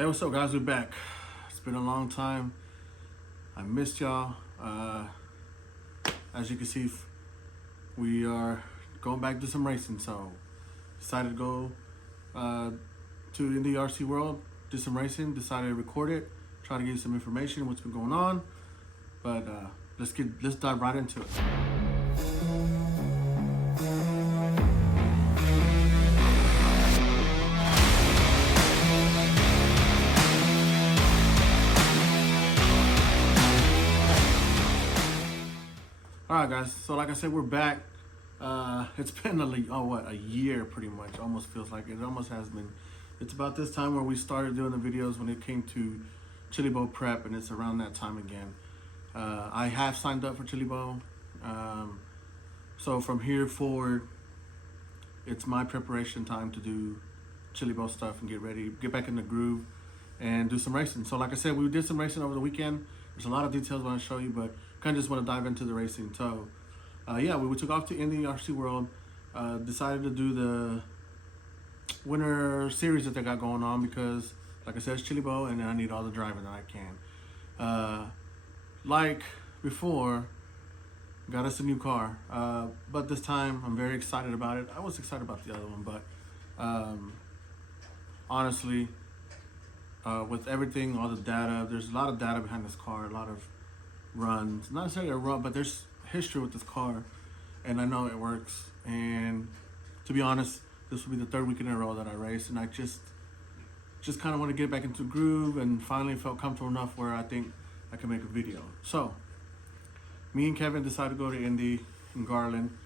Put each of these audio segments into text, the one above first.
Hey, what's up, guys? We're back. It's been a long time. I missed y'all. As you can see, we are going back to some racing. So, decided to go to Indy RC World, do some racing. Decided to record it, try to give you some information, what's been going on. But let's dive right into it. All right, guys. So like I said, we're back. It's been a year pretty much. Almost feels like it almost has been. It's about this time where we started doing the videos when it came to Chili Bowl prep, and it's around that time again. I have signed up for Chili Bowl. So from here forward, it's my preparation time to do Chili Bowl stuff and get ready, get back in the groove, and do some racing. So like I said, we did some racing over the weekend. There's a lot of details I want to show you, but kind of just want to dive into the racing. So, yeah, we took off to Indy RC World. Decided to do the winter series that they got going on because, like I said, it's Chili Bowl, and I need all the driving that I can. Like before, got us a new car, but this time I'm very excited about it. I was excited about the other one, but honestly, with everything, all the data, there's a lot of data behind this car, a lot of runs, not necessarily a run, but there's history with this car, and I know it works. And to be honest, this will be the third week in a row that I race, and I just kind of want to get back into the groove, and finally felt comfortable enough where I think I can make a video. So me and Kevin decided to go to Indy in Garland.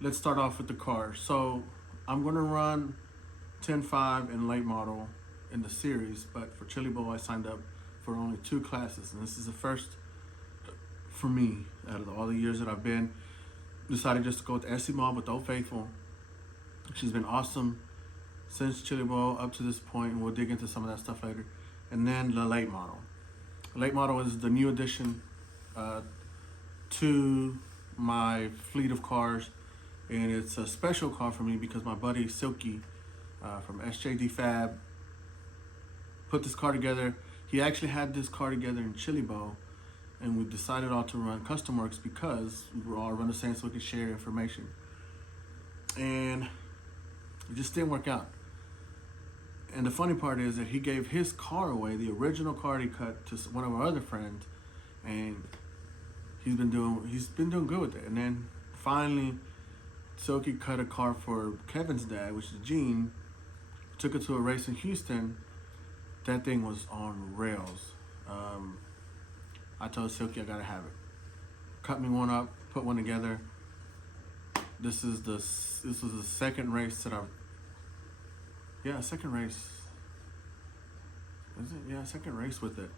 Let's start off with the car. So I'm going to run 10.5 in late model in the series, but for Chili Bowl I signed up for only 2 classes, and this is the first for me out of all the years that I've been. Decided just to go with the SC Mob with Old Faithful. She's been awesome since Chili Bowl up to this point, and we'll dig into some of that stuff later. And then the late model. The late model is the new addition to my fleet of cars, and it's a special car for me because my buddy Silky from SJD Fab put this car together. He actually had this car together in Chili Bowl, and we decided all to run custom works because we were all run the same so we could share information. And it just didn't work out. And the funny part is that he gave his car away, the original car he cut, to one of our other friends, and he's been doing good with it. And then finally, Silky cut a car for Kevin's dad, which is Gene, took it to a race in Houston. That thing was on rails. I told Silky I gotta have it. Cut me one up, put one together. This was the second race that second race. Is it? Yeah, second race with it.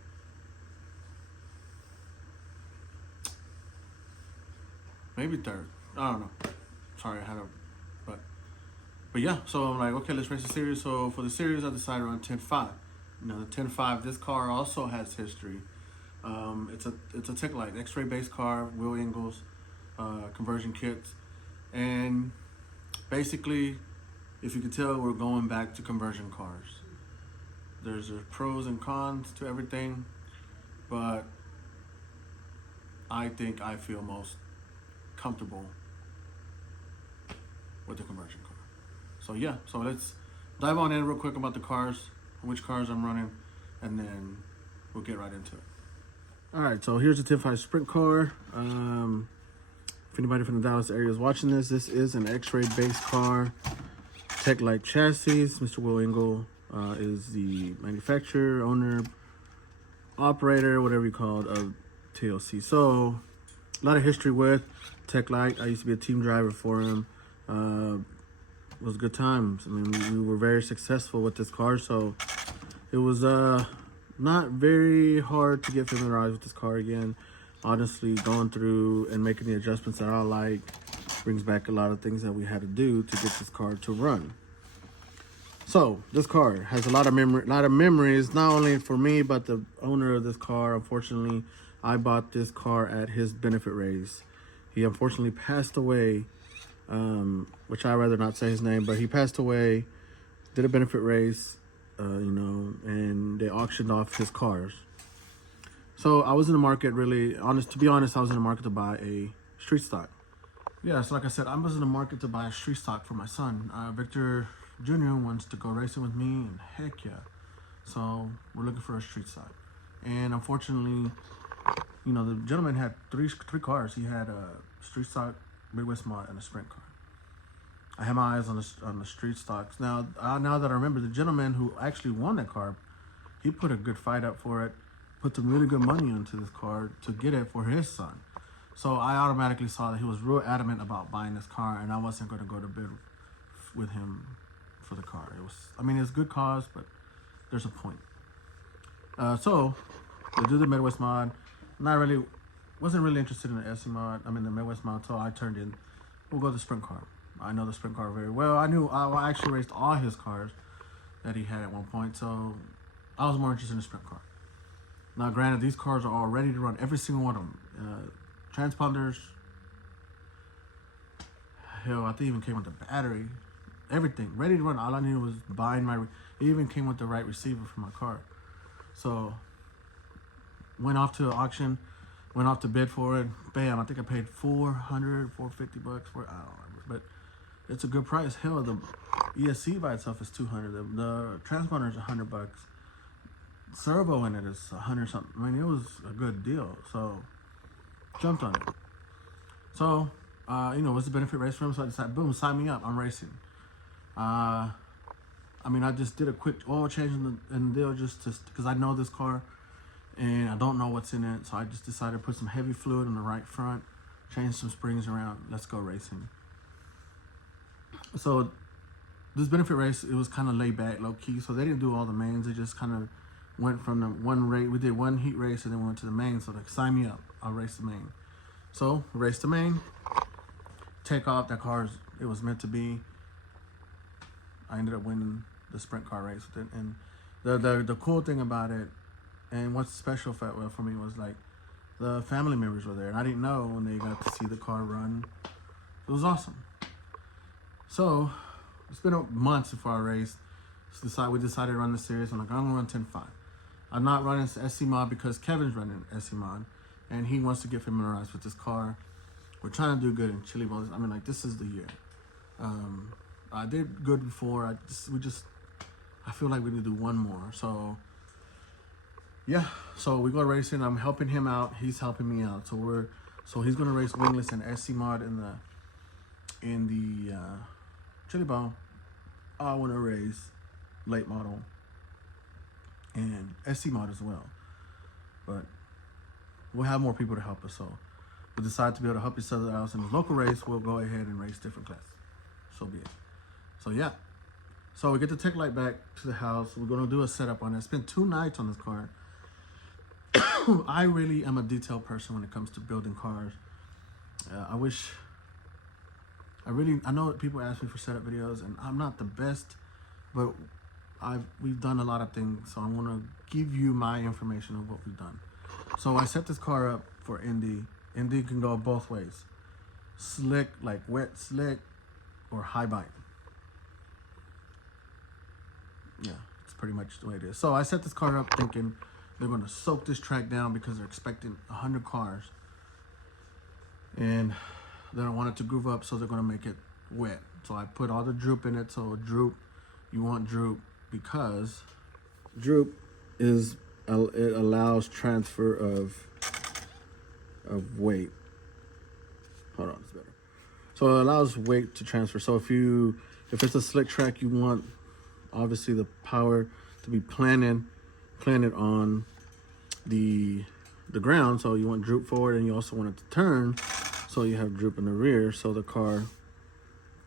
Maybe third. I don't know. Sorry, I had a, but yeah. So I'm like, okay, let's race the series. So for the series, I decided to run 10.5. Now the 10.5, this car also has history. It's a Tech Light, X-ray based car, wheel angles, conversion kits, and basically, if you can tell, we're going back to conversion cars. There's pros and cons to everything, but I think I feel most comfortable with the conversion car. So yeah, so let's dive on in real quick about the cars, which cars I'm running, and then we'll get right into it. All right, so here's a 10.5 sprint car. If anybody from the Dallas area is watching this is an X-ray based car, Tech Light chassis. Mr. Will Engel is the manufacturer, owner, operator, whatever you call it, of TLC. So a lot of history with Tech Light. I used to be a team driver for him. It was good times. I mean, we were very successful with this car, so it was not very hard to get familiarized with this car again. Honestly, going through and making the adjustments that I like brings back a lot of things that we had to do to get this car to run. So this car has a lot of memories, not only for me, but the owner of this car. Unfortunately, I bought this car at his benefit race. He unfortunately passed away, which I'd rather not say his name, but he passed away, did a benefit race, you know, and they auctioned off his cars. So I was in the market, to be honest, I was in the market to buy a street stock. Yeah, so like I said, I was in the market to buy a street stock for my son. Victor Jr. wants to go racing with me, and heck yeah. So we're looking for a street stock. And unfortunately, you know, the gentleman had three cars. He had a street stock, Midwest mod, and a sprint car. I had my eyes on the street stocks. Now that I remember, the gentleman who actually won that car, he put a good fight up for it, put some really good money into this car to get it for his son. So I automatically saw that he was real adamant about buying this car, and I wasn't going to go to bid with him for the car. It's a good cause, but there's a point. So they do the Midwest mod. Wasn't really interested in the SE mod. The Midwest mod. So I turned in. We'll go to the sprint car. I know the sprint car very well. I actually raced all his cars that he had at one point. So I was more interested in the sprint car. Now, granted, these cars are all ready to run. Every single one of them. Transponders. Hell, I think even came with the battery. Everything ready to run. All I needed was buying it even came with the right receiver for my car. So went off to auction, went off to bid for it. Bam! I think I paid $450 for it. I don't remember, but it's a good price. Hell, the ESC by itself is $200. The transponder is $100. Servo in it is $100 something. It was a good deal. So jumped on it. So it was a benefit race for him. So I decided, boom, sign me up. I'm racing. I just did a quick oil change in the deal just because I know this car and I don't know what's in it. So I just decided to put some heavy fluid in the right front, change some springs around. Let's go racing. So this benefit race, it was kind of laid back, low key. So they didn't do all the mains. They just kind of went from the one race. We did one heat race and then went to the main. So they sign me up. I'll race the main. So race the main. Take off. That car, it was meant to be. I ended up winning the sprint car race with it. And the cool thing about it, and what's special for me was like the family members were there. And I didn't know when they got to see the car run. It was awesome. So it's been months before I raced. We decided to run the series. I'm like, I'm going to run 10.5. I'm not running SC mod because Kevin's running SC mod. And he wants to get familiarized with this car. We're trying to do good in Chili Bowl. This is the year. I did good before. I feel like we need to do one more. So yeah. So we go racing. I'm helping him out. He's helping me out. So he's gonna race wingless and SC mod in the Chili Bowl. I want to race late model and SC mod as well. But we'll have more people to help us. So we decide to be able to help each other out. In the local race, we'll go ahead and race different classes. So be it. So yeah. So we get the tech light back to the house. We're going to do a setup on it. I spent 2 nights on this car. I really am a detailed person when it comes to building cars. I know people ask me for setup videos, and I'm not the best, but we've done a lot of things. So I want to give you my information of what we've done. So I set this car up for Indy. Indy can go both ways. Slick, like wet slick, or high bite. Yeah, it's pretty much the way it is. So I set this car up thinking they're going to soak this track down because they're expecting 100 cars. And they don't want it to groove up, so they're going to make it wet. So I put all the droop in it. So you want droop because droop it allows transfer of weight. Hold on, it's better. So it allows weight to transfer. So if it's a slick track, you want obviously the power to be planted on the ground. So you want droop forward, and you also want it to turn, so you have droop in the rear, so the car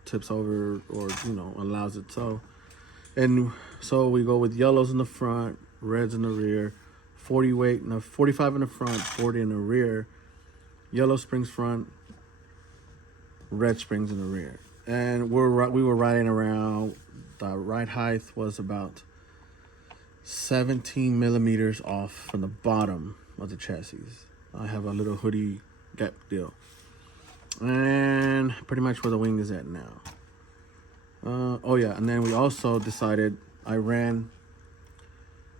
tips over or allows it so. And so we go with yellows in the front, reds in the rear, 45 in the front, 40 in the rear, yellow springs front, red springs in the rear. And we were riding around. The ride height was about 17 millimeters off from the bottom of the chassis. I have a little hoodie gap deal, and pretty much where the wing is at now. Oh yeah, and then we also decided I ran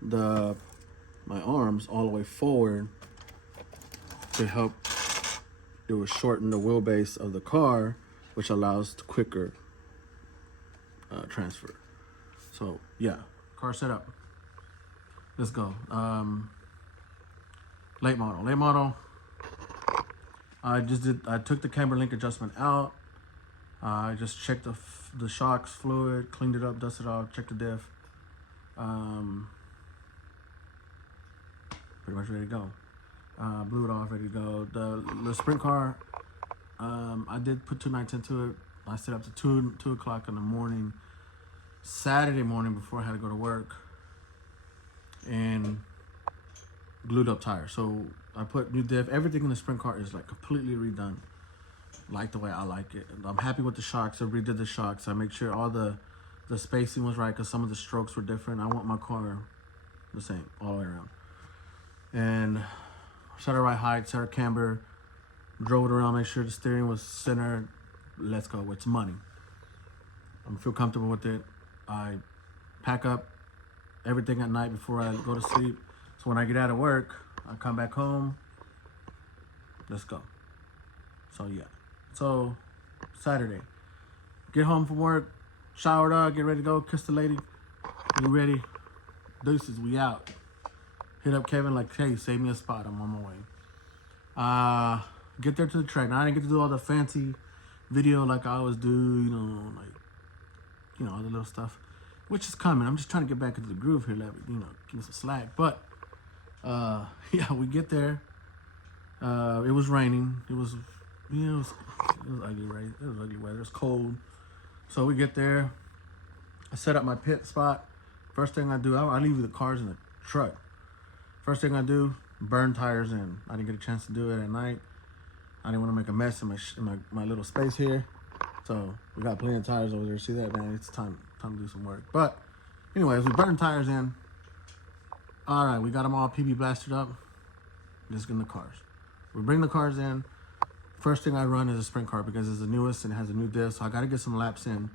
my arms all the way forward to help shorten the wheelbase of the car, which allows quicker transfer. So yeah, car setup. Let's go. Late model. I took the camber link adjustment out. I just checked the shocks fluid, cleaned it up, dusted it off, checked the diff. Pretty much ready to go. Blew it off, ready to go. The sprint car, I did put 2 nights into it. I stayed up to 2 o'clock in the morning, Saturday morning before I had to go to work, and glued up tires. So I put new diff. Everything in the sprint car is like completely redone, like the way I like it. I'm happy with the shocks. I redid the shocks. I made sure all the spacing was right because some of the strokes were different. I want my car the same all the way around. And set her right height, set her camber, drove it around, make sure the steering was centered. Let's go. It's money. I feel comfortable with it. I pack up everything at night before I go to sleep. So when I get out of work, I come back home. Let's go. So yeah. So Saturday, get home from work, showered up, get ready to go, kiss the lady. We ready? Deuces, we out. Hit up Kevin like, hey, save me a spot. I'm on my way. Get there to the track. Now I didn't get to do all the fancy video like I always do, all the little stuff, which is coming. I'm just trying to get back into the groove here, give me some slack. But yeah, we get there. It was raining. It was ugly, right? It was ugly weather. It was cold. So we get there. I set up my pit spot. First thing I do, I leave the cars in the truck. First thing I do, burn tires in. I didn't get a chance to do it at night. I didn't want to make a mess in my little space here. So we got plenty of tires over there. See that, man? It's time to do some work. But anyways, we burned tires in. All right, we got them all PB blasted up. Let's get in the cars. We bring the cars in. First thing I run is a sprint car because it's the newest and it has a new diff. So I got to get some laps in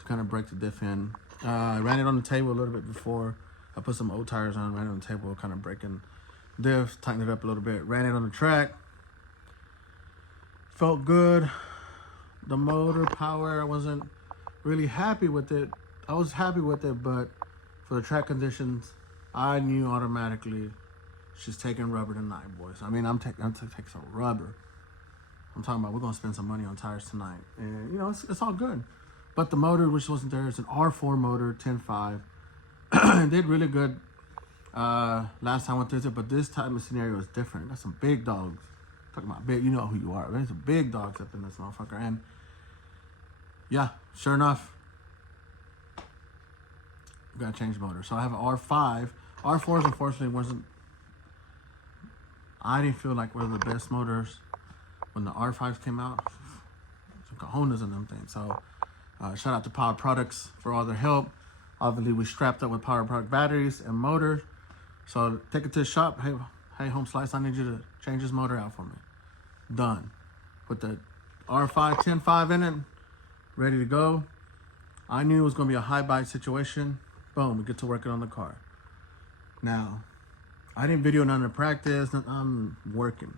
to kind of break the diff in. I ran it on the table a little bit before. I put some old tires on, ran it on the table, kind of breaking diff, tightened it up a little bit. Ran it on the track. Felt good. The motor power, I wasn't really happy with it. I was happy with it, but for the track conditions, I knew automatically she's taking rubber tonight, boys. I mean, I'm taking some rubber. I'm talking about we're going to spend some money on tires tonight. And, it's all good. But the motor, which wasn't there, is an R4 motor, 10.5. It did really good last time I went through it, but this time the scenario is different. Got some big dogs. Talking about big, you know who you are. There's some big dogs up in this motherfucker. And yeah, sure enough, we got to change the motor. So I have an R5. R4s, unfortunately, I didn't feel like were the best motors when the R5s came out. Some cojones in them things. So shout out to Power Products for all their help. Obviously, we strapped up with Power Product batteries and motors. So take it to the shop. Hey, Home Slice, I need you to change this motor out for me. Done. Put the R5 10.5 in it, ready to go. I knew it was going to be a high bite situation. Boom, we get to working on the car. Now, I didn't video none of practice. I'm working.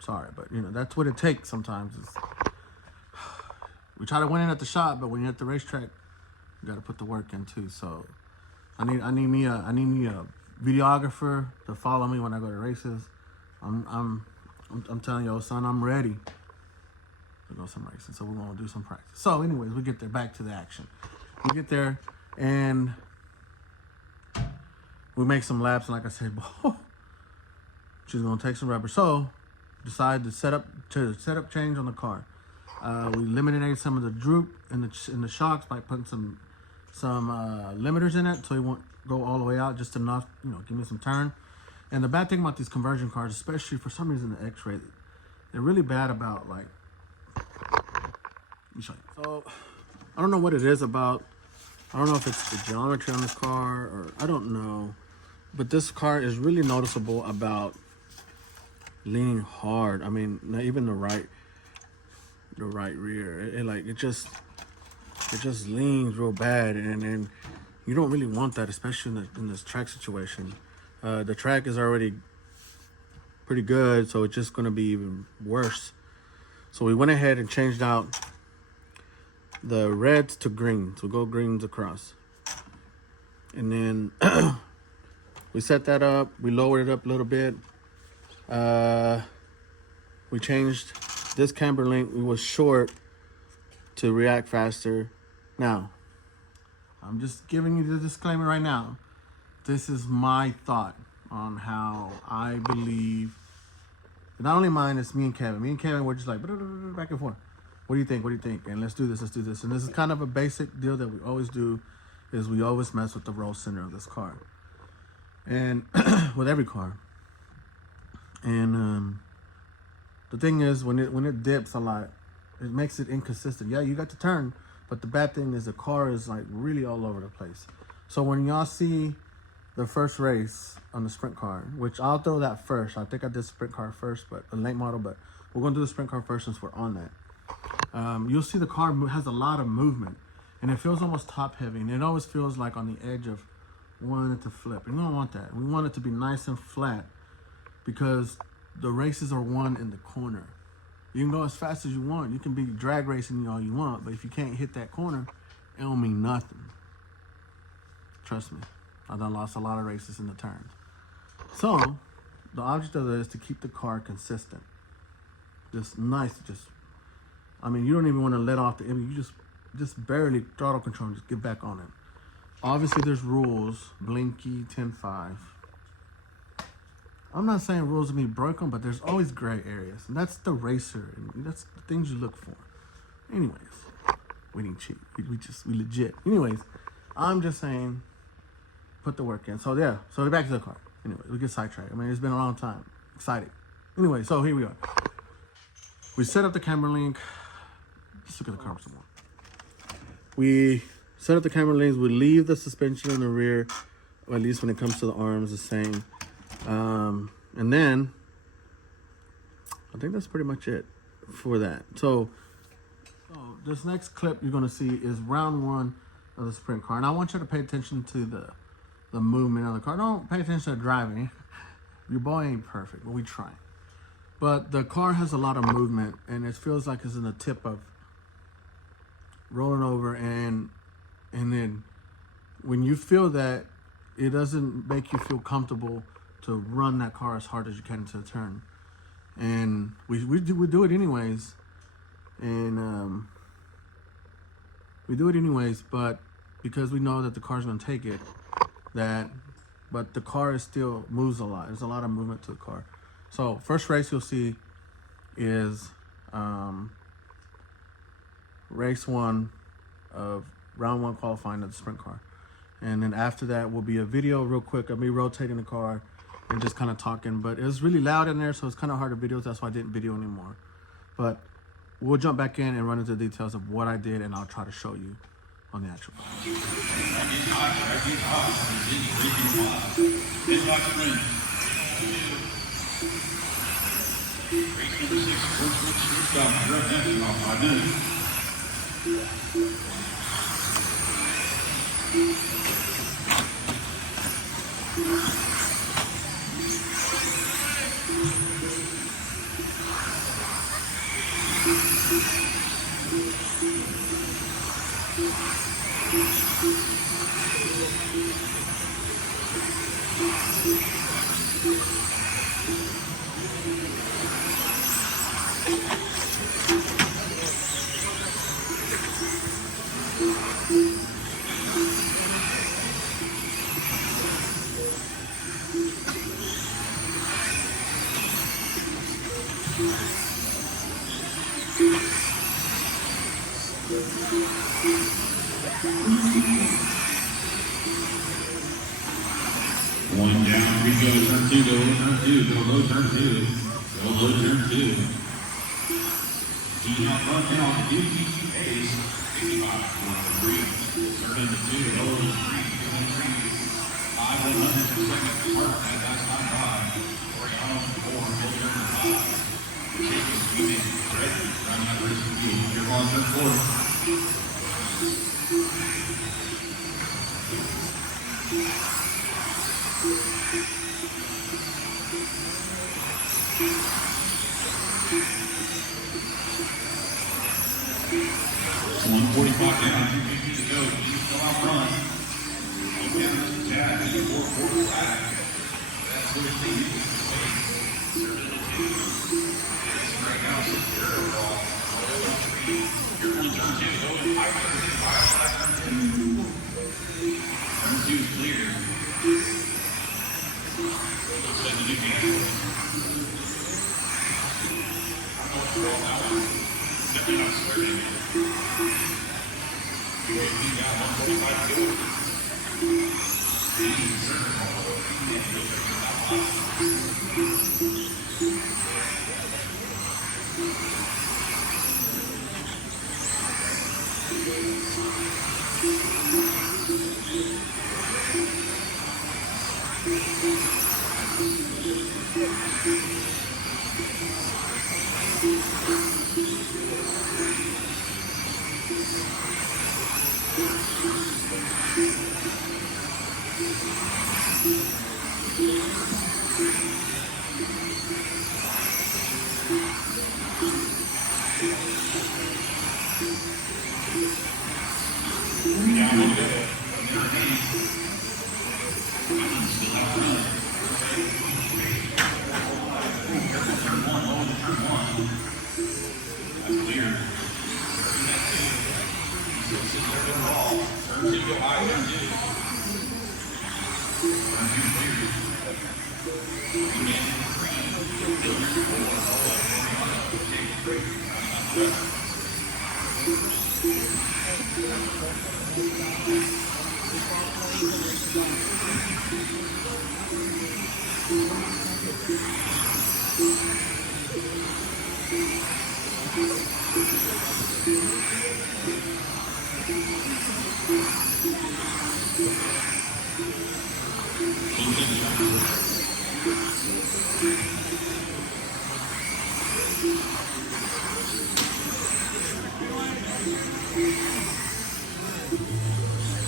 Sorry, but that's what it takes sometimes. We try to win it at the shop, but when you're at the racetrack, you got to put the work in too. So I need me a videographer to follow me when I go to races. I'm telling you, son, I'm ready to go some racing. So we're gonna do some practice. So anyways, we get there, back to the action. We get there and we make some laps, and like I said, she's gonna take some rubber. So decided to set up change on the car. We eliminated some of the droop in the shocks by putting some limiters in it, so it won't go all the way out, just enough, give me some turn. And the bad thing about these conversion cars, especially for some reason the X-ray, they're really bad about let me show you. So I don't know what it is about. I don't know if it's the geometry on this car or I don't know, but this car is really noticeable about leaning hard. I mean, not even the right rear. It just leans real bad, and then you don't really want that, especially in this track situation. The track is already pretty good, so it's just going to be even worse. So we went ahead and changed out the reds to greens. We'll go greens across. And then we set that up. We lowered it up a little bit. We changed this camber link. It was short to react faster. Now, I'm just giving you the disclaimer right now. This is my thought on how I believe. Not only mine, it's me and Kevin. Me and Kevin, we're just like back and forth. What do you think? What do you think? And let's do this. Let's do this. And this is kind of a basic deal that we always do, is we always mess with the roll center of this car, and with every car. And the thing is, when it dips a lot, it makes it inconsistent. Yeah, you got to turn, but the bad thing is the car is like really all over the place. So when y'all see the first race on the sprint car, which I'll throw that first. I think I did sprint car first, but a late model, but we're gonna do the sprint car first since we're on that. You'll see the car has a lot of movement, and it feels almost top heavy, and it always feels like on the edge of wanting it to flip. And we don't want that. We want it to be nice and flat, because the races are won in the corner. You can go as fast as you want. You can be drag racing all you want, but if you can't hit that corner, it don't mean nothing. Trust me. I've done lost a lot of races in the turns. So, the object of it is to keep the car consistent. Just nice, I mean, you don't even want to let off the engine. You just barely throttle control and just get back on it. Obviously, there's rules. Blinky, 10.5. I'm not saying rules mean broken, but there's always gray areas. And that's the racer. And that's the things you look for. Anyways, we didn't cheat. We legit. Anyways, I'm just saying, put the work in. So yeah, so back to the car. Anyway, we get sidetracked. I mean, it's been a long time. Excited. Anyway, so here we are. We set up the camber link. Let's look at the car some more. We set up the camber links. We leave the suspension in the rear, or at least when it comes to the arms, the same. And then I think that's pretty much it for that. So this next clip you're gonna see is round one of the sprint car, and I want you to pay attention to the movement of the car. Don't pay attention to driving. Your boy ain't perfect, but we try. But the car has a lot of movement, and it feels like it's in the tip of rolling over, and then when you feel that, it doesn't make you feel comfortable to run that car as hard as you can into the turn. And we do it anyways, and we do it anyways, but because we know that the car's gonna take it, but the car still moves a lot. There's a lot of movement to the car. So first race you'll see is race one of round one qualifying of the sprint car. And then after that will be a video real quick of me rotating the car and just kind of talking. But it was really loud in there, so it's kind of hard to video. That's why I didn't video anymore. But we'll jump back in and run into the details of what I did, and I'll try to show you on the actual car. One down, we go turn two, go low turn two, go low turn two. He now front down, ace, 55, 1-3, turn into two, low 3, 5 100 per second, park at that time 5, Oriano 4, low turn 5. Chasing speed, ready, round out race speed, you're on turn 4. It's 145 down, 250 to go. He's still out front. Look down to Chad, he's 4-4 flat. That's what it needs. Right now, it's a zero ball. You're going turn two, going 555, turn two is clear. Looks like the new game. I don't know what's wrong with that one. Definitely not squaring it. He got 145 to go. He's a center ball. He can't go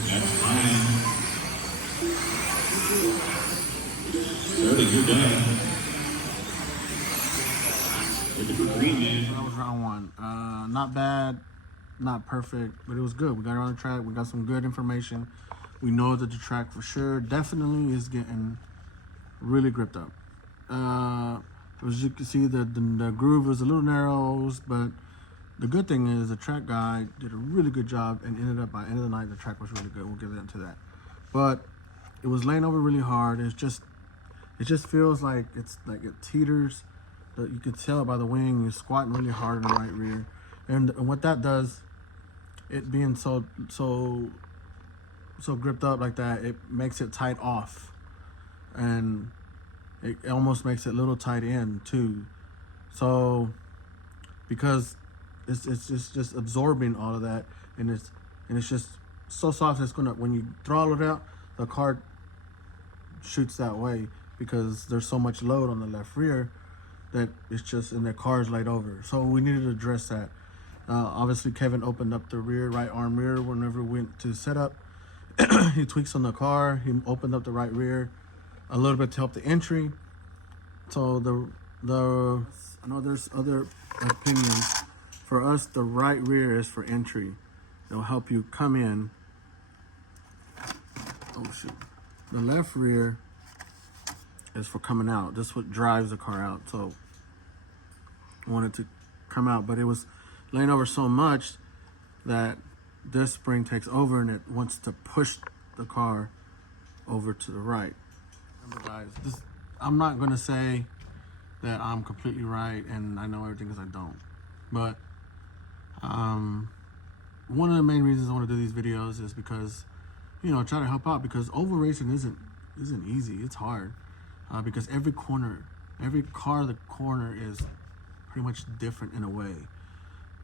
that line. You're done. Look at the green, man. That was round one. Not bad, not perfect, but it was good. We got on the track. We got some good information. We know that the track for sure definitely is getting really gripped up. As you can see, the groove was a little narrow, but the good thing is the track guy did a really good job and ended up by the end of the night, the track was really good. We'll get into that. But it was laying over really hard. It just feels like it teeters. You can tell it by the wing. You're squatting really hard in the right rear, and what that does, it being so gripped up like that, it makes it tight off, and it almost makes it a little tight in too. So because it's just absorbing all of that, and it's just so soft. It's gonna, when you throttle it out, the car shoots that way because there's so much load on the left rear that it's just, and the car's laid over. So we needed to address that. Obviously Kevin opened up the right arm rear whenever we went to setup. He tweaks on the car. He opened up the right rear a little bit to help the entry. So I know there's other opinions. For us, the right rear is for entry. It'll help you come in. Oh shoot. The left rear is for coming out. That's what drives the car out. So I wanted to come out, but it was laying over so much that this spring takes over and it wants to push the car over to the right. Remember guys, I'm not gonna say that I'm completely right and I know everything, because I don't. But one of the main reasons I want to do these videos is because, you know, try to help out, because oval racing isn't easy. It's hard because every car the corner is pretty much different in a way.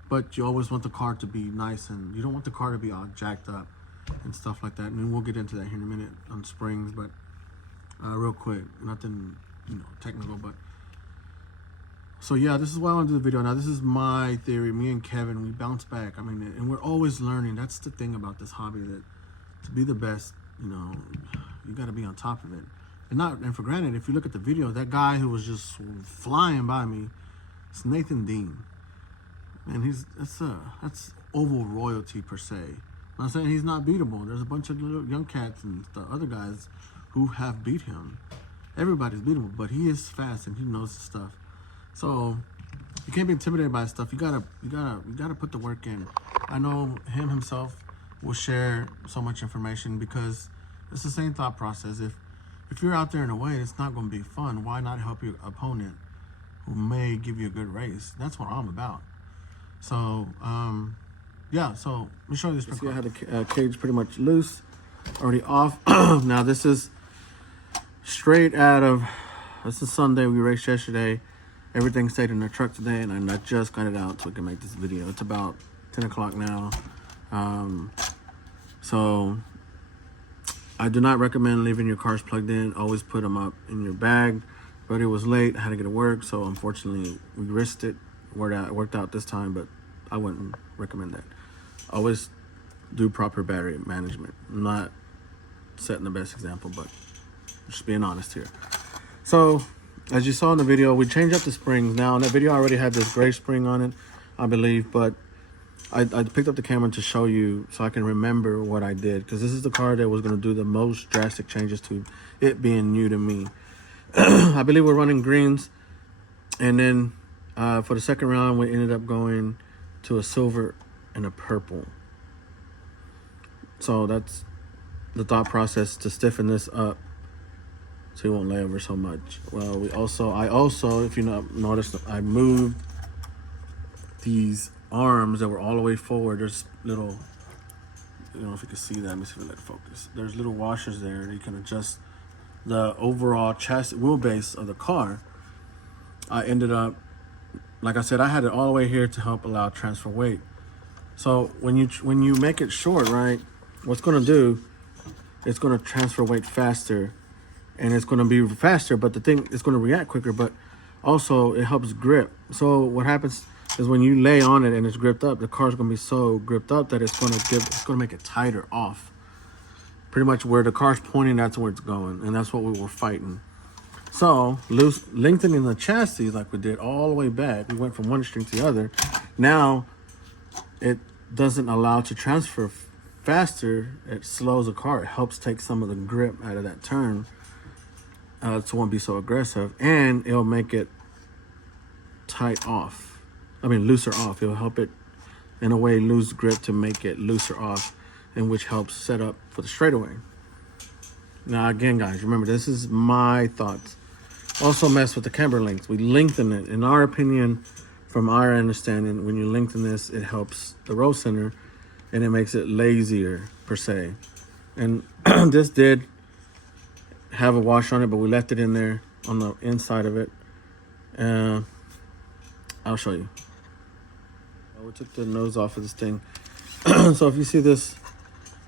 But you always want the car to be nice, and you don't want the car to be all jacked up and stuff like that. And we'll get into that here in a minute on springs, but real quick, nothing, you know, technical. But so yeah, this is why I want to do the video. Now this is my theory. Me and Kevin, we bounce back. I mean, and we're always learning. That's the thing about this hobby, that to be the best, you know, You got to be on top of it. And for granted, if you look at the video, that guy who was just flying by me, it's Nathan Dean. And that's oval royalty per se. I'm not saying he's not beatable. There's a bunch of little young cats and the other guys who have beat him. Everybody's beatable, but he is fast and he knows his stuff. So you can't be intimidated by stuff. You gotta put the work in. I know him himself will share so much information because it's the same thought process. If you're out there in a way it's not going to be fun, why not help your opponent who may give you a good race? That's what I'm about. So yeah, so let me show you this. See, I had the cage pretty much loose, already off. Now this is straight out of, this is Sunday, we raced yesterday. Everything stayed in the truck today, and I just got it out so I can make this video. It's about 10 o'clock now. So I do not recommend leaving your cars plugged in. Always put them up in your bag. But it was late, I had to get to work, so unfortunately we risked it. Worked out this time, but I wouldn't recommend that. Always do proper battery management. I'm not setting the best example, but just being honest here. So as you saw in the video, we changed up the springs. Now in that video I already had this gray spring on it, I believe, but I picked up the camera to show you so I can remember what I did, because this is the car that was going to do the most drastic changes to it being new to me. I believe we're running greens, and then for the second round we ended up going to a silver and a purple. So that's the thought process, to stiffen this up so it won't lay over so much. Well, I also, if you notice, I moved these arms that were all the way forward. There's little, I don't know if you can see that. Let me see if I let it focus. There's little washers there. You can adjust the overall chassis wheelbase of the car. I ended up, like I said, I had it all the way here to help allow transfer weight. So when you make it short, right, what's going to do, it's going to transfer weight faster, and it's going to be faster, but the thing is going to react quicker, but also it helps grip. So what happens is when you lay on it and it's gripped up, the car's going to be so gripped up that it's going to make it tighter off. Pretty much where the car's pointing, that's where it's going, and that's what we were fighting. So lengthening the chassis like we did all the way back, we went from one string to the other. Now it doesn't allow to transfer faster. It slows the car. It helps take some of the grip out of that turn, so it won't be so aggressive, and it'll make it looser off. It'll help it in a way lose grip to make it looser off, and which helps set up for the straightaway. Now again, guys, remember, this is my thoughts. Also mess with the camber length. We lengthen it. In our opinion, from our understanding, when you lengthen this, it helps the roll center and it makes it lazier per se. And this did have a wash on it, but we left it in there on the inside of it. I'll show you. We took the nose off of this thing. So if you see this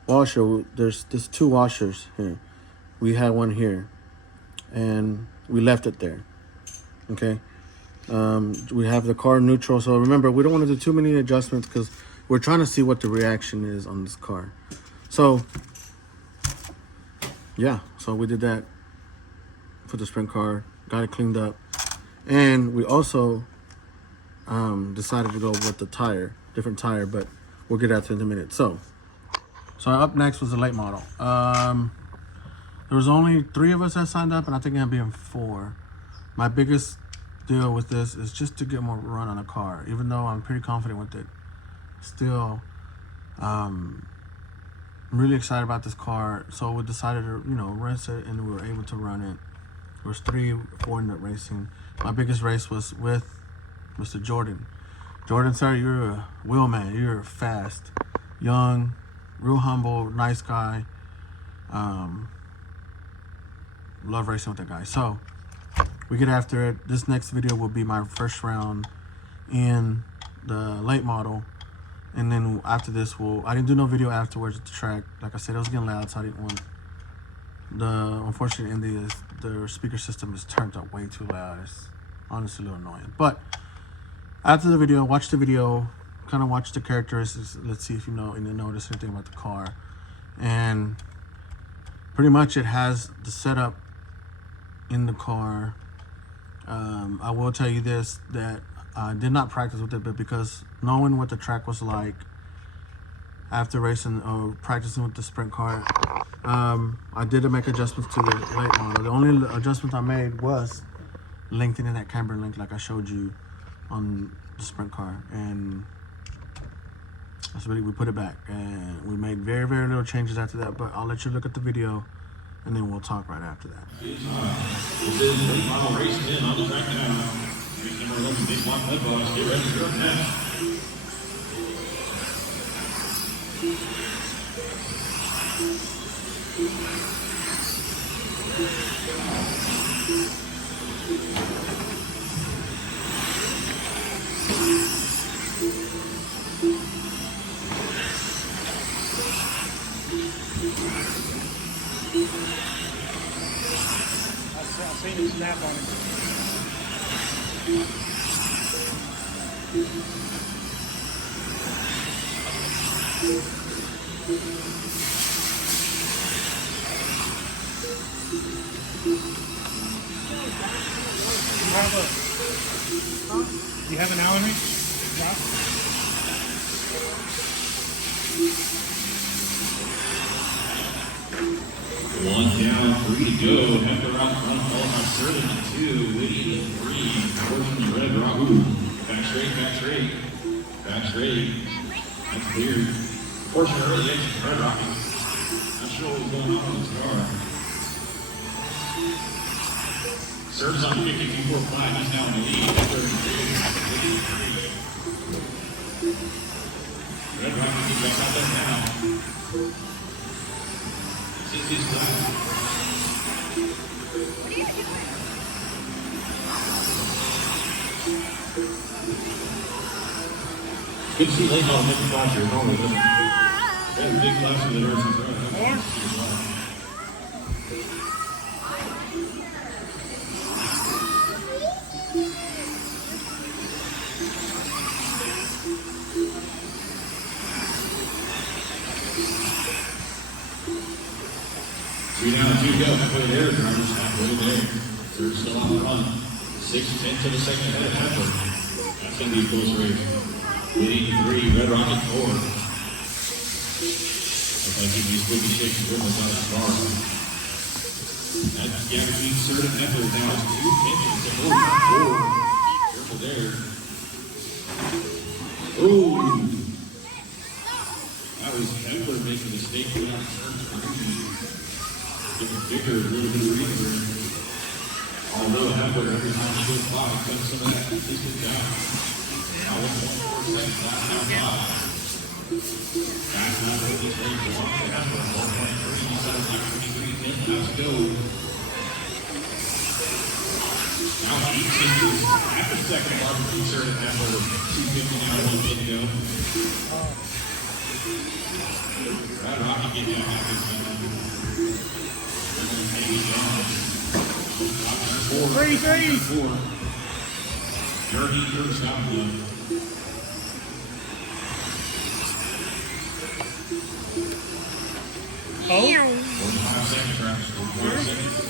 washer, there's two washers here. We had one here, and we left it there. Okay. We have the car neutral. So remember, we don't want to do too many adjustments because we're trying to see what the reaction is on this car. So yeah, so we did that for the sprint car, got it cleaned up, and we also decided to go with the tire, different tire, but we'll get that in a minute. So up next was the late model. There was only 3 of us that signed up, and I think it ended up being 4. My biggest deal with this is just to get more run on a car, even though I'm pretty confident with it. Still, I'm really excited about this car, so we decided to, race it, and we were able to run it. There was 3 or 4 in that racing. My biggest race was with Mr. Jordan. Jordan, sir, you're a wheel man. You're fast, young, real humble, nice guy. Love racing with that guy. So we get after it. This next video will be my first round in the late model, and then after this, I didn't do no video afterwards at the track. Like I said, it was getting loud, so I didn't want. The unfortunate ending is the speaker system is turned up way too loud. It's honestly a little annoying. But after the video, watch the video, kind of watch the characteristics. Let's see if you notice anything about the car, and pretty much it has the setup in the car. I will tell you this, that I did not practice with it, but because knowing what the track was like after racing or practicing with the sprint car, I did make adjustments to the late model. The only adjustment I made was lengthening that camber link like I showed you on the sprint car, and that's really, we put it back, and we made very, very little changes after that, but I'll let you look at the video and then we'll talk right after that. This is late model race 10 on the track now. Race number 11, Big Block Mud Boss. Get ready to start now. I've seen it snap on it. You have an Allen wrench? Yeah. One down, 3 to go. Heffer out front, followed by Serling at 2, Whitty at 3, Portland Red Rock. Ooh, back straight, back straight, back straight. That's clear. Portion early exit, Red Rock. Not sure what was going on this car. Serves on 52.45, he's now in the lead. Heffer in 3. Red Rock is back out there now. He's flat. Good to see late model Mr. Foster. Normally doesn't. They have a big class in the RC World. Three down, 2 to go. Halfway there, drivers. Halfway there. Third still on the run. 6-10 to the second ahead of Heffer. That's going to be a close race. Leading 3, Red Rocket 4. Looks like these boogie shakes and dribbles out of the car. That gap between third and Heffer now is 2 inches to 4. Careful there. Ooh. That was Heffer making a mistake without turns. Getting bigger, a little bit of reason. Although Heffer, every time he goes by, cuts some of that consistent down. Now 1.4 seconds, last now 5. Back now to this race for Heffer, 1.3, 7.23, 10 laps to go. Now 8 inches, half a second mark between third and Heffer, 2:50 now, 1 minute to go. Red Rocky getting down half a second. 3-3. Dirty first out one. Oh, 45 seconds, Travis. 45 seconds.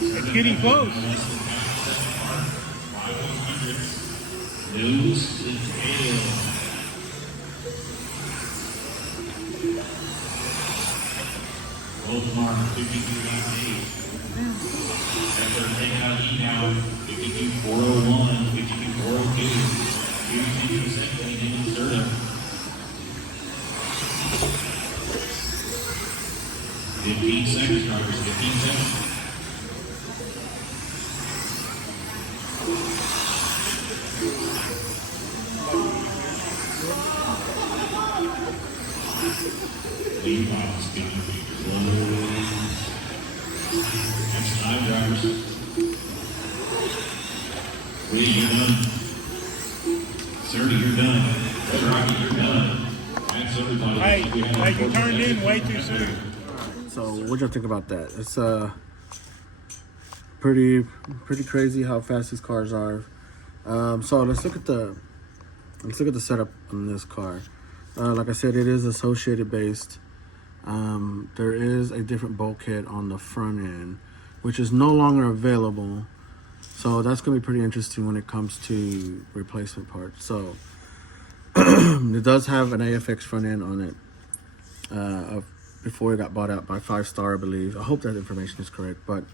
it's getting close. 500. Nose to tail. Both mark 52.8. Heffer taking out lead now. 52.401, 52.402. 2 seconds leading in third up. 15 seconds, drivers. 15 seconds. Lead box getting slow. Next time, drivers. Wait, you're done. 30, you're done. Red Rocky, you're done. That's everybody. Hey, you turned in way too soon. So what'd y'all think about that? It's pretty crazy how fast these cars are. So let's look at the setup on this car. Like I said, it is associated based. There is a different bulkhead on the front end, which is no longer available. So that's going to be pretty interesting when it comes to replacement parts. So it does have an AFX front end on it before it got bought out by 5 Star, I believe. I hope that information is correct. But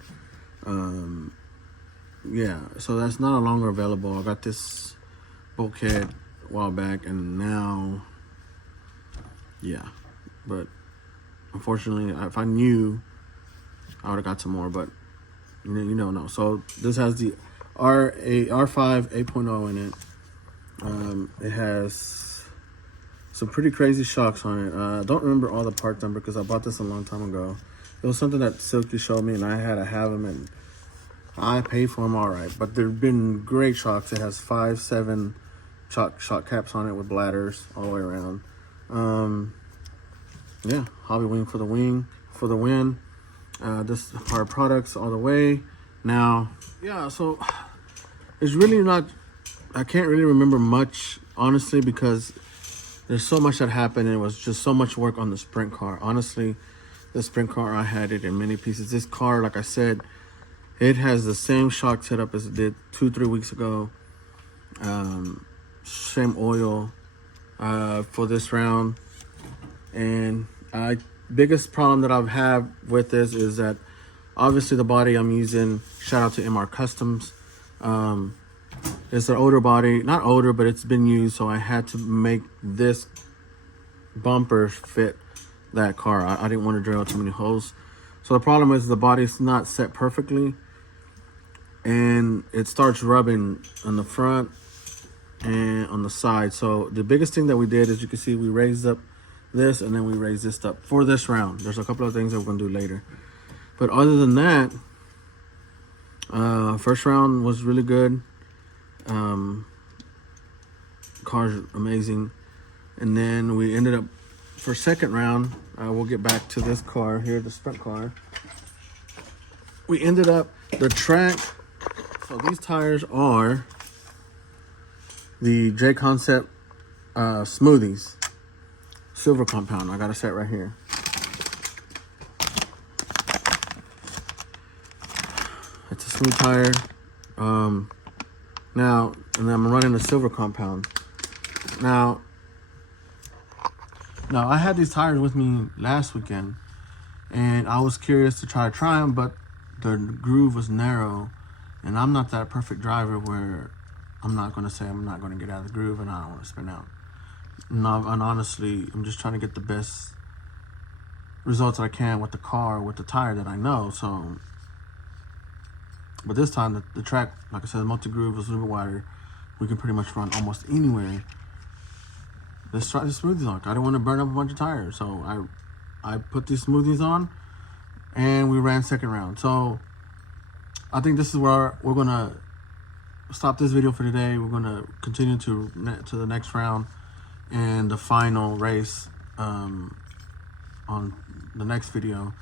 yeah, so that's no longer available. I got this bulkhead a while back, and now, yeah. But unfortunately, if I knew, I would have got some more, but you don't know. So this has the R5 8.0 in it. It has some pretty crazy shocks on it. I don't remember all the part number because I bought this a long time ago. It was something that Silky showed me, and I had to have them, and I paid for them all right. But they've been great shocks. It has 5-7 shock caps on it with bladders all the way around. Yeah, hobby wing for the win. This our products all the way. Now, yeah, so it's really not, I can't really remember much, honestly, because there's so much that happened, and it was just so much work on the sprint car. Honestly, the sprint car, I had it in many pieces. This car, like I said, it has the same shock setup as it did 2-3 weeks ago. Same oil for this round. And biggest problem that I've had with this is that obviously the body I'm using, shout out to MR Customs, it's an older body, not older, but it's been used, so I had to make this bumper fit that car. I didn't want to drill too many holes. So the problem is the body's not set perfectly, and it starts rubbing on the front and on the side. So the biggest thing that we did, as you can see, we raised up this, and then we raised this up for this round. There's a couple of things that we're gonna do later, but other than that, first round was really good. Car's amazing. And then we ended up, for second round, we'll get back to this car here, the sprint car. We ended up, the track, so these tires are the J Concept Smoothies silver compound. I got a set right here. It's a smooth tire. Now, and then I'm running the silver compound. Now I had these tires with me last weekend, and I was curious to try them, but the groove was narrow, and I'm not that perfect driver where I'm not going to say I'm not going to get out of the groove and I don't want to spin out. No, and honestly, I'm just trying to get the best results that I can with the car, with the tire that I know. So, but this time the track, like I said, the multi-groove was a little bit wider. We can pretty much run almost anywhere. Let's try the smoothies on. I didn't want to burn up a bunch of tires, so I put these smoothies on, and we ran second round. So I think this is where we're gonna stop this video for today. We're gonna continue to the next round and the final race on the next video.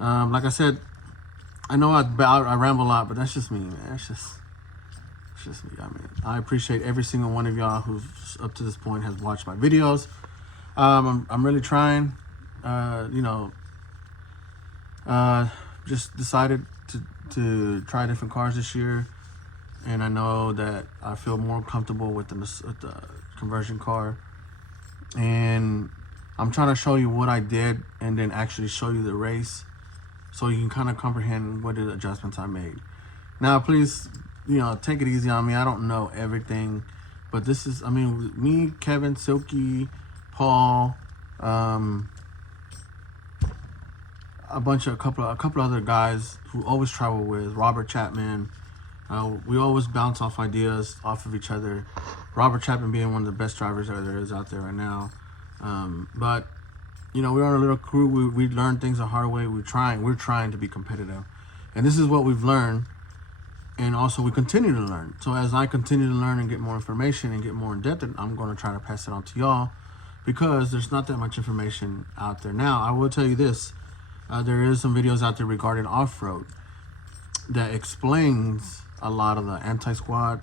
Like I said, I know I ramble a lot, but that's just me, man. It's just me. I mean, I appreciate every single one of y'all who's up to this point has watched my videos. I'm really trying. Just decided to try different cars this year, and I know that I feel more comfortable with the conversion car. And I'm trying to show you what I did, and then actually show you the race, so you can kind of comprehend what the adjustments I made. Now, please, take it easy on me. I don't know everything, but this is, I mean, me, Kevin, Silky, Paul, a couple other guys who always travel with, Robert Chapman. We always bounce off ideas off of each other. Robert Chapman being one of the best drivers that there is out there right now. But we're on a little crew. We learn things the hard way. We're trying to be competitive, and this is what we've learned. And also we continue to learn. So as I continue to learn and get more information and get more in depth, I'm going to try to pass it on to y'all, because there's not that much information out there. Now, I will tell you this. There is some videos out there regarding off-road that explains a lot of the anti-squat,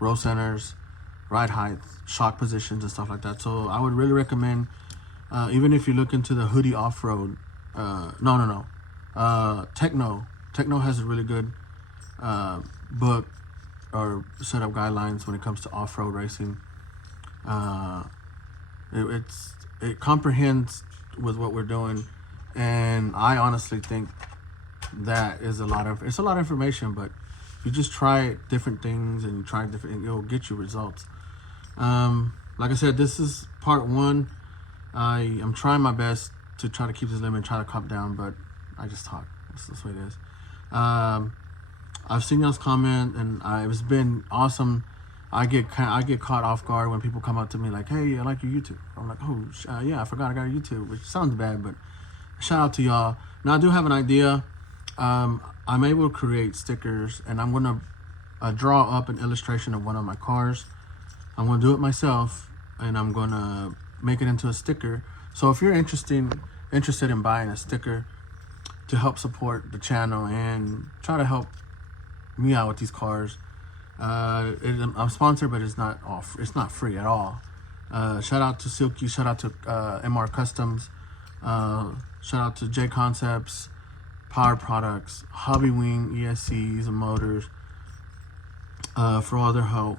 roll centers, ride height, shock positions, and stuff like that. So I would really recommend, even if you look into the hoodie off-road, Techno has a really good book or set of guidelines when it comes to off-road racing. It comprehends with what we're doing, and I honestly think that is it's a lot of information, but you just try different things and you try different, it'll get you results. Like I said, this is part 1. I am trying my best to try to keep this limit, try to cut down, but I just talk. That's what it is. I've seen y'all's comment, and it's been awesome. I get caught off guard when people come up to me like, "Hey, I like your YouTube." I'm like, "Oh, yeah, I forgot I got a YouTube," which sounds bad, but shout out to y'all. Now I do have an idea. I'm able to create stickers, and I'm gonna draw up an illustration of one of my cars. I'm gonna do it myself, and I'm gonna make it into a sticker. So if you're interested in buying a sticker to help support the channel and try to help me out with these cars, I'm sponsored, but it's not free at all. Shout out to Silky, shout out to MR Customs, shout out to J Concepts, Power Products, Hobby Wing, ESCs and Motors, for all their help.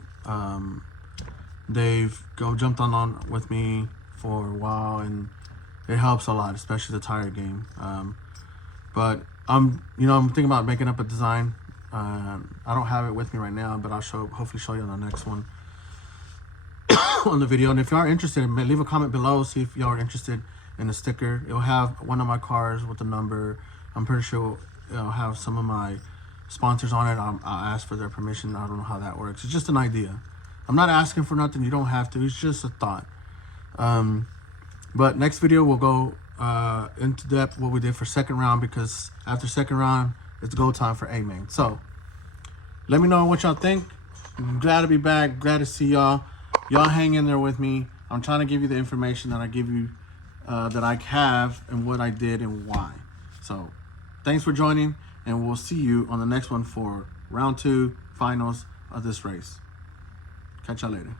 They've jumped on with me for a while, and it helps a lot, especially the tire game. But I'm thinking about making up a design. I don't have it with me right now, but I'll hopefully show you on the next one on the video. And if you are interested, leave a comment below, see if you are interested in the sticker. It'll have one of my cars with the number. I'm pretty sure it'll have some of my sponsors on it. I'll ask for their permission. I don't know how that works. It's just an idea. I'm not asking for nothing. You don't have to. It's just a thought. But next video we'll go into depth what we did for second round, because after second round it's go time for A-Main. So let me know what y'all think. I'm glad to be back. Glad to see y'all. Y'all hang in there with me. I'm trying to give you the information that I give you, that I have, and what I did and why. So thanks for joining, and we'll see you on the next one for round 2 finals of this race. Catch y'all later.